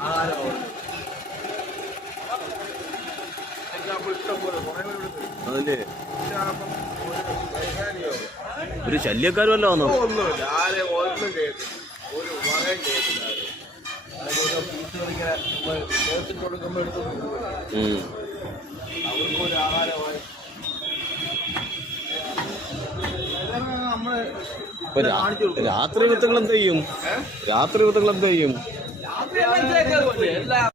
ആഹാരം ഇഷ്ടം പോലെ കുറേ പേര് ഇവിടെ വരും. ഒരു ശല്യക്കാരും അല്ല വന്നോ ആരെ ഒരു രാത്രി വൃത്തങ്ങൾ എന്ത് ചെയ്യും? രാത്രി വൃത്തങ്ങൾ എന്ത് ചെയ്യും 连了。